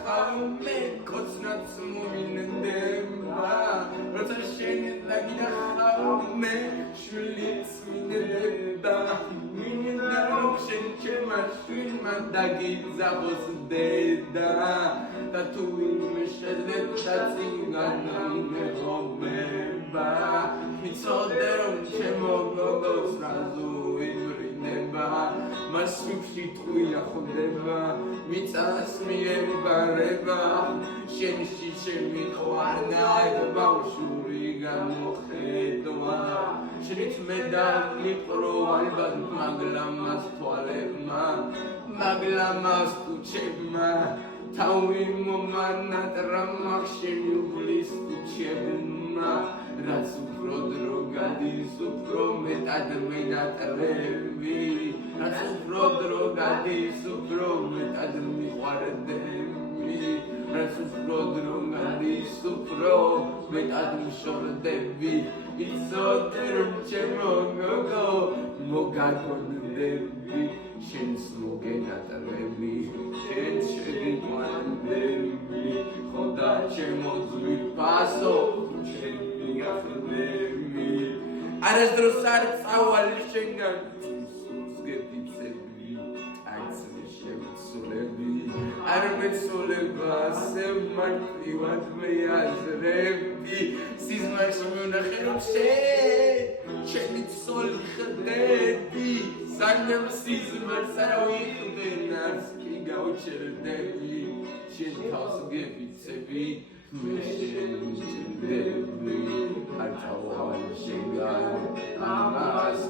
ხალმე კოცნაც მომინდება როცა შენ დაგინახავ მე შვილიც მინდება მინდა რომ შენ ჩემმა შვილმა დაგიძაბოს დედა და თუ ვინმე შეძლებდა წინგანაინებობა მიცოდე რომ ჩემო გოგოს რაზუ ვიბრინება მას სუფში ტყუილა ხდება მიწას მიებარება შენში შემიყვარნა და ბავშვური გამოხედვა შენით მე დავიყრო ალბათ მაგლამას თვალებმა მაგლამას თუჩებმა თავი მომანატრა მახშენი უვლის თუჩებმა რაც უფრო დრო გადის უფრო მეტად მენატრები რაც უფრო დრო გადის უფრო მეტად მიყვარდები რაც უფრო დრო გადის უფრო მეტად მშორდები იცოდე რომ ჩემო გოგო მოგაგონდები შენს მოგენატრები შენ შეგიყვარდები ხოდა ჩემო ძვირფასო ჩემი გახდები არასდროს არ წავალ შენგან სგებიცები კაცი შემცულები არ მეცულება ასე მარტივად მეაზრები სიზმარში მივნახე რომ შენი ცოლი ხდები საგნებ სიზმარს არ ვიხდენ არც კი გავჩერდები შენ თავს გებიცები მე შენ არ წავალ შენგან ამას